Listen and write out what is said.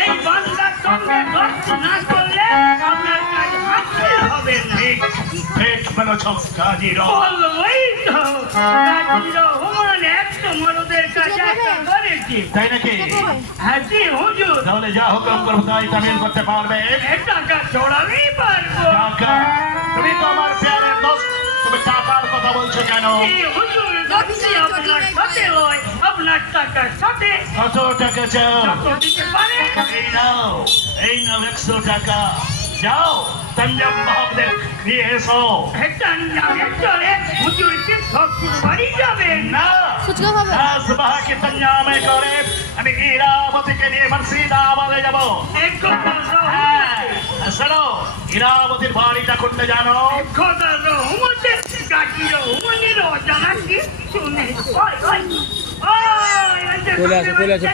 এই বান্দার সঙ্গে ধর্ম না করলে আপনার কাজ হাতে হবে না। ঠিক বলেছ কাজীরা। ওই তো কাজীরা হুমান একশো মরদের কাছে একটা করেছি। তাই নাকি? হ্যাঁ জি হুজুর। তাহলে যা হুকুম করবো তাই তামিল করতে পারবে। টাকা চড়ালেই পারবো। টাকা? তুমি তো আমার প্যারের দোস্ত, তুমি টাকার কথা বলছো কেন? হুজুর যাচ্ছি আপনার সাথে লয়, আপনার টাকার সাথে কত টাকা চাও? কত দিতে পারে? এই নাও 100 টাকা। যাও তঞ্জম মহাবদের নিয়ে এসো। একটা নামে চলে হুজুর কি শ্বশুর বাড়ি যাবেন? না, রাজবাহাকে তঞ্জামে করে আমি ইরাবতীকে নিয়ে মুর্শিদাবাদে যাবো। হ্যাঁ, শোনো, ইরাবতীর বাড়িটা কোনটা জানো? চলে আসো